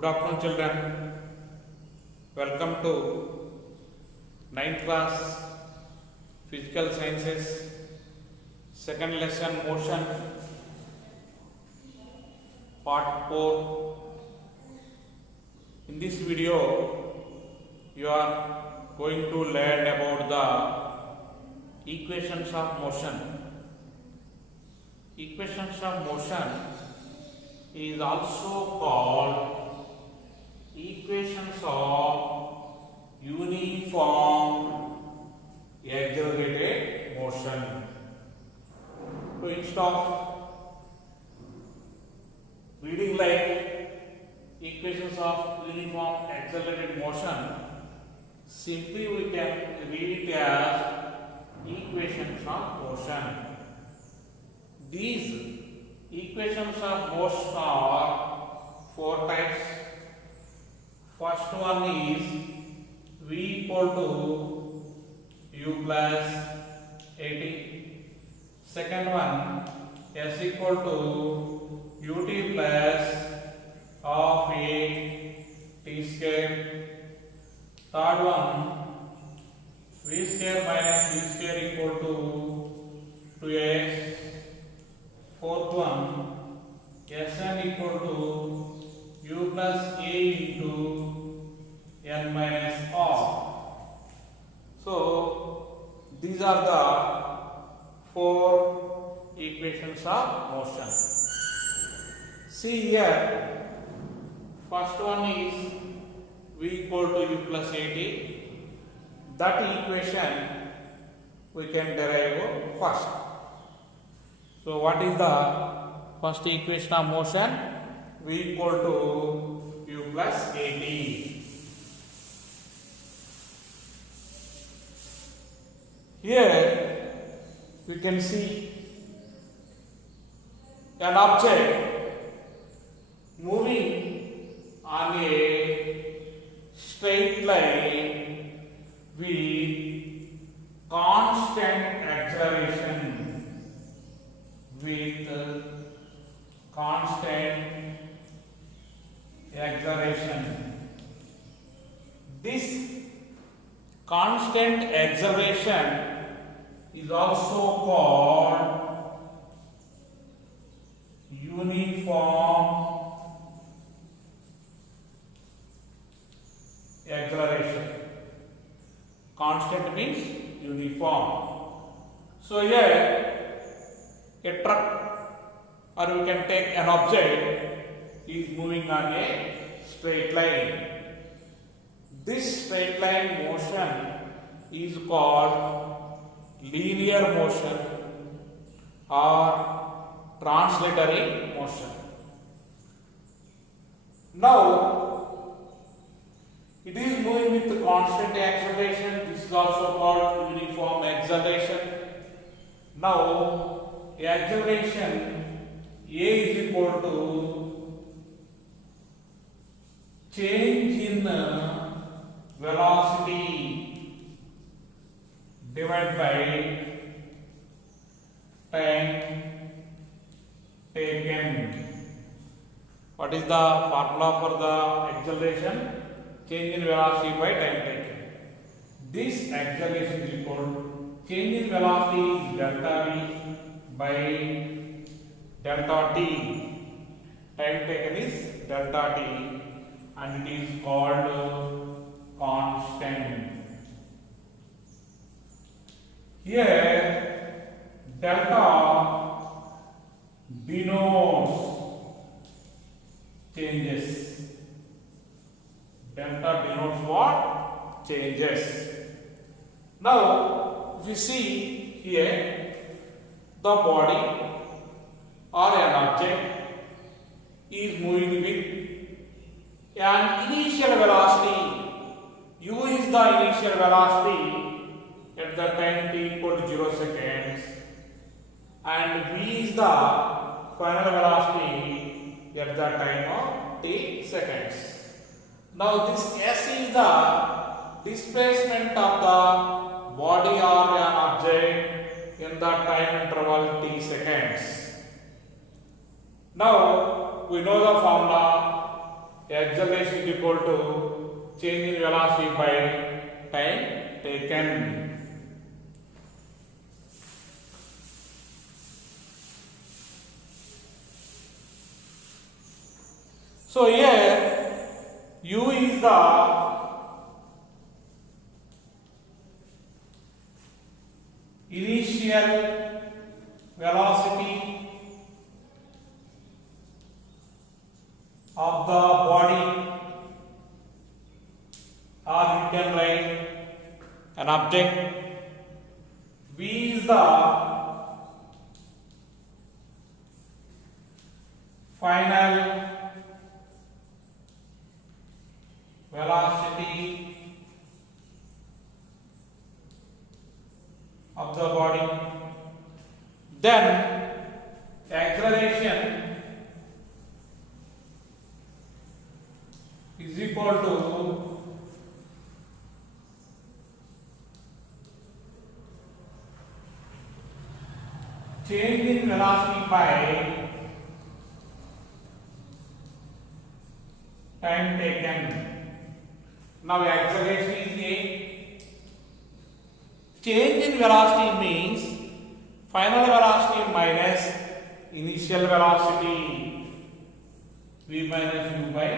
Good afternoon, children. Welcome to ninth class Physical Sciences, second lesson motion, part 4. In this video, you are going to learn about the equations of motion. Equations of motion is also called equations of uniform accelerated motion. So instead of reading like equations of uniform accelerated motion, simply we can read it as equations of motion. These equations of motion are four types. First one is V equal to U plus AT. Second one, S equal to UT plus of A T square. Third one, V square minus V square equal to 2x. Fourth one, Sn equal to U plus A into N minus R. So, these are the four equations of motion. See here, first one is V equal to U plus AT. That equation we can derive first. So, what is the first equation of motion? V equal to U plus AT. Here we can see an object moving on a straight line with constant acceleration. With constant acceleration. This constant acceleration is also called uniform acceleration. Constant means uniform. So here a truck, or we can take an object, is moving on a straight line. This straight line motion is called linear motion or translatory motion. Now, it is moving with constant acceleration. This is also called uniform acceleration. Now, acceleration A is equal to change in velocity divided by time taken. What is the formula for the acceleration? Change in velocity by time taken. This acceleration is equal to change in velocity is delta V by delta t. Time taken is delta t and it is called constant. Here delta denotes changes. Delta denotes what? Changes. Now, if you see here, the body or an object is moving with an initial velocity. U is the initial velocity at the time t equal to 0 seconds, and V is the final velocity at the time of t seconds. Now this S is the displacement of the body or an object in the time interval t seconds. Now we know the formula acceleration is equal to change in velocity by time taken. So here u is the initial velocity of the body, or you can write an object. V is the final velocity of the body. Then acceleration is equal to change in velocity by time taken. Now acceleration is a change in velocity means final velocity minus initial velocity, v minus u by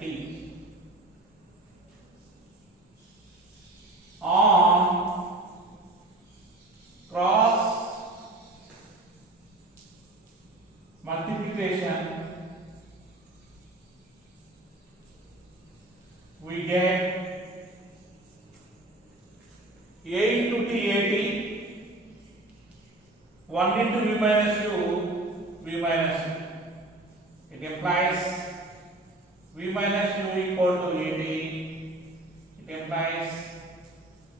t. On cross multiplication, we get a into t at 1 into v minus u, v minus u. It implies v minus u equal to at. It implies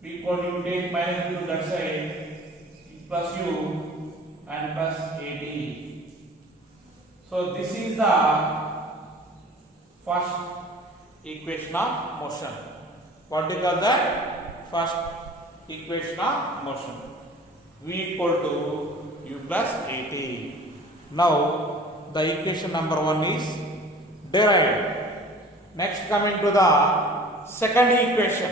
v equal to take minus u to that side plus u and plus at. So this is the first equation of motion. What do you call that? First equation of motion. V equal to u plus at. Now the equation number 1 is derived. Next, coming to the second equation.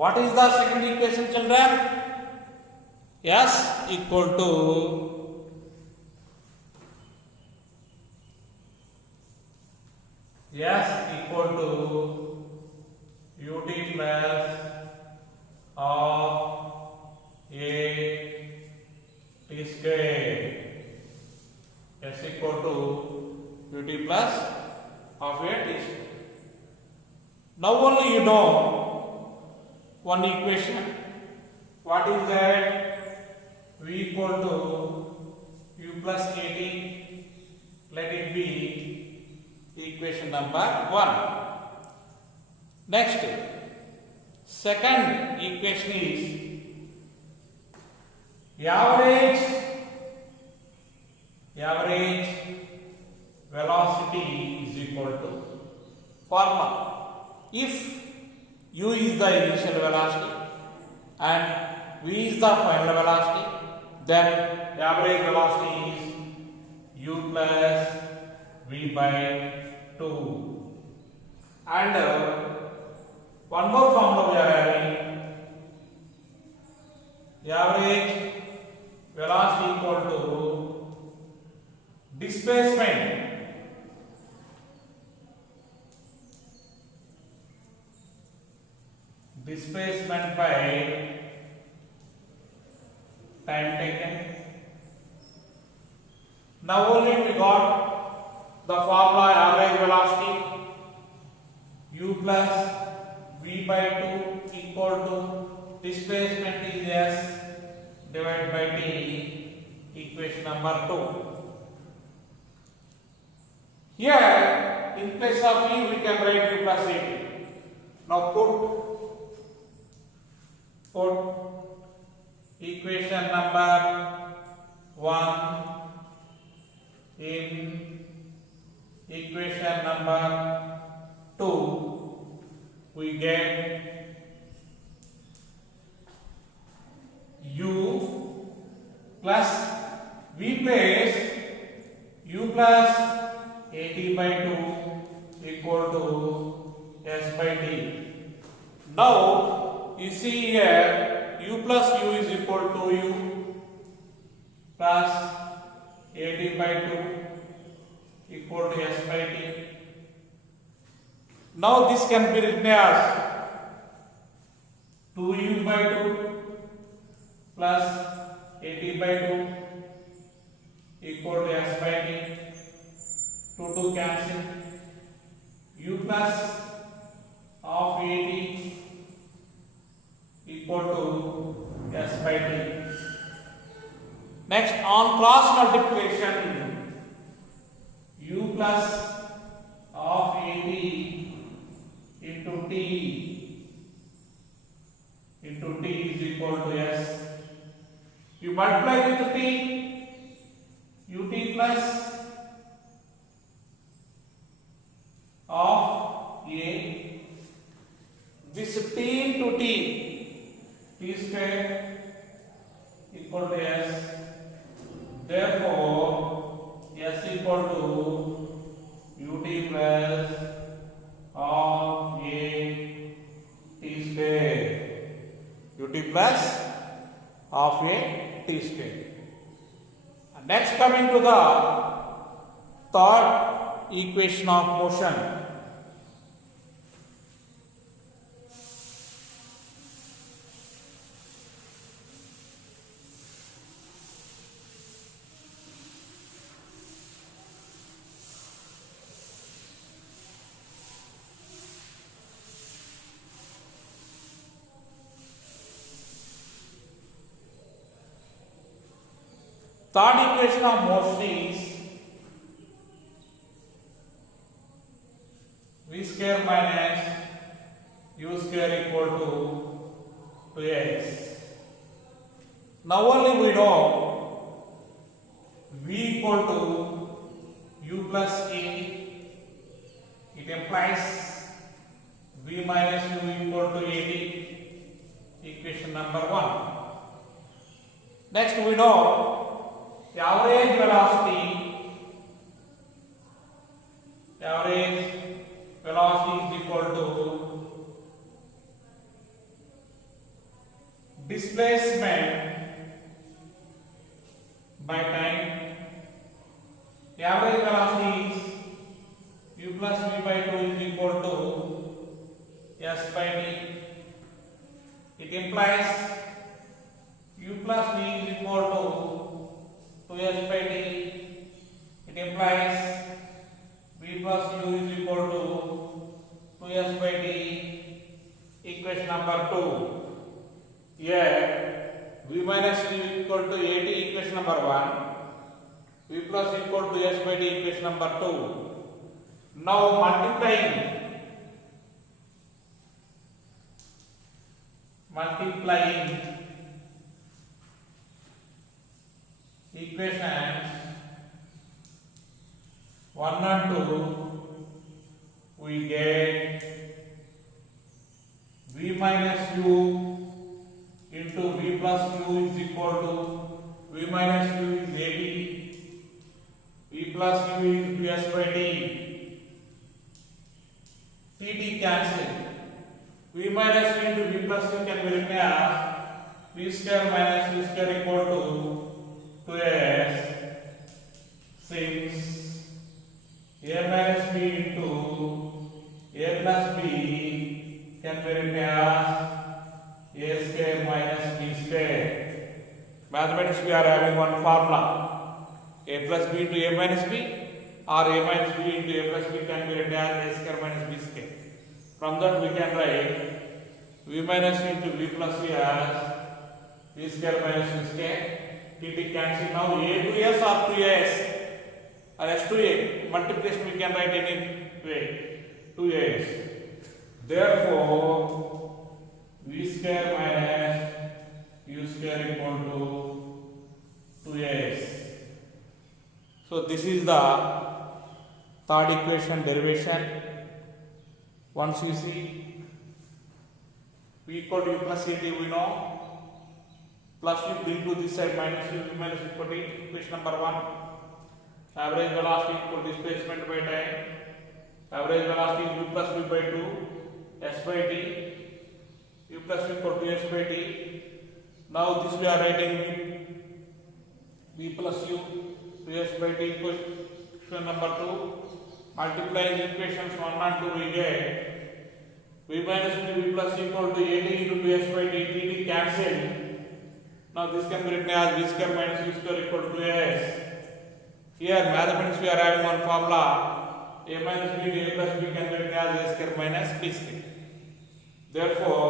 What is the second equation, children? S equal to ut plus of a t square. S equal to ut plus of a t square. Now only you know one equation. What is that? V equal to u plus at. Let it be equation number 1. Next, second equation is average velocity is equal to formula. If u is the initial velocity and v is the final velocity, then average velocity is u plus v by 2. And one more formula we are having. Average velocity equal to displacement by time taken. Now only we got the formula average velocity u plus v by 2 equal to displacement is s divided by t, equation number 2. Here in place of v we can write u plus at. Now put equation number 1 in equation number 2 we get u plus we place u plus at by 2 equal to s by t. Now you see here u plus u is equal to u plus at by 2 equal to s by t. Now this can be written as 2u by 2 plus at by 2 equal to s by t. 2 cancel. U plus of at equal to s by t. Next, on cross multiplication, u plus of at into t is equal to s. You multiply with t, ut plus of a. This t into t square equal to s. Therefore, s equal to ut plus of a t square. Ut plus of a t square. And next, coming to the third equation of motion. Third equation of motion is v square minus u square equal to 2x. Now only we know v equal to u plus a. It implies v minus u equal to at. Equation number 1. Next we know the average velocity is equal to displacement by time. The average velocity is u plus v by 2 is equal to s by t. It implies u plus v is equal to 2s by t. It implies v plus u is equal to 2s by t. Equation number 2. Here v minus u equal to at, equation number 1. V plus equal to s by t, equation number 2. Now multiplying equations 1 and 2, we get v minus u into v plus u is equal to v minus u is at, v plus u is s by t. Ct cancel. V minus u into v plus u can be written as v square minus u square equal to 2s, since a minus b into a plus b can be written as a square minus b square. Mathematics, we are having one formula. A plus b into a minus b, or a minus b into a plus b can be written as a square minus b square. From that we can write v minus u into v plus u as v square minus u square. Tt cancel. Now a to s or to s or s to a multiplication we can write any way, 2s. Therefore v square minus u square equal to 2as. So this is the third equation derivation. Once you see v equal to u plus at, we know, plus you bring to this side minus u minus equal to equation number 1. Average velocity equal to displacement by time. Average velocity is u plus v by 2 s by t. U plus v equal to s by t. Now this we are writing v plus u to s by t equation number 2. Multiplying equations 1 and 2, we get v minus v plus equal to at into 2s by t. T cancel. Now this can be written as v square minus u square equal to 2s. Here mathematics we are having one formula, a minus b to a plus b can be written as a square minus b square. Therefore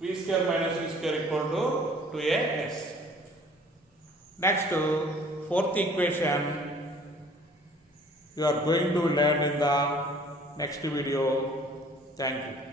v square minus u square equal to 2as. Next, fourth equation you are going to learn in the next video. Thank you.